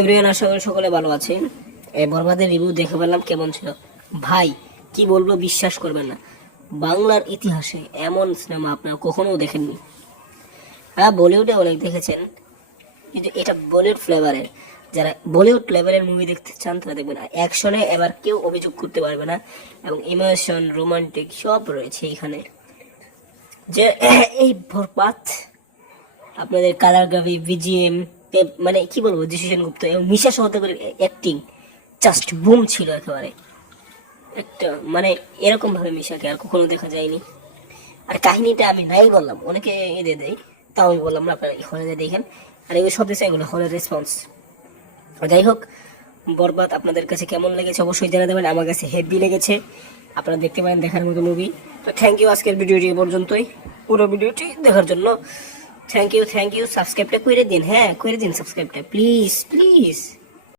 Everyone, আশা করি সকলে ভালো আছেন। এই বরবাদের রিভিউ দেখে পেলাম, কেমন ছিল ভাই কি বলবো, বিশ্বাস করবেন না। বাংলার ইতিহাসে এমন সিনেমা আপনারা কখনো দেখেননি। হ্যাঁ, বলিউডে অনেক দেখেছেন, কিন্তু এটা বলিউড ফ্লেভারের। যারা বলিউড ফ্লেভারের মুভি দেখতে চান তারা দেখবেন। অ্যাকশনে এবার কেউ অভিযোগ করতে পারবে না, এবং ইমোশন, রোমান্টিক সব রয়েছে এখানে। যে এই বরবাদ আপনাদের কালারগ্রাফি, বিজিএম, মানে কি বলবো, যিশু সেনগুপ্ত এবং মিশা সহদেবের অ্যাক্টিং জাস্ট বুম ছিল একেবারে। একটা মানে এরকম ভাবে মিশাকে আর কখনো দেখা যায়নি। আর কাহিনীটা আমি নাই বললাম, অনেকে এদের দেয়, তাও আমি বললাম না, আপনারা হলে দেখেন। আর এগুলো সব দেশে এগুলো হলের রেসপন্স। যাই হোক, বরবাদ আপনাদের কাছে কেমন লেগেছে অবশ্যই জানা দেবেন। আমার কাছে হেভি লেগেছে, আপনারা দেখতে পারেন, দেখার মতো মুভি। তো থ্যাংক ইউ আজকের ভিডিওটি এ পর্যন্তই। পুরো ভিডিওটি দেখার জন্য থ্যাংক ইউ। সাবস্ক্রাইবটা করে দিন, হ্যাঁ করে দিন সাবস্ক্রাইবটা, প্লিজ প্লিজ।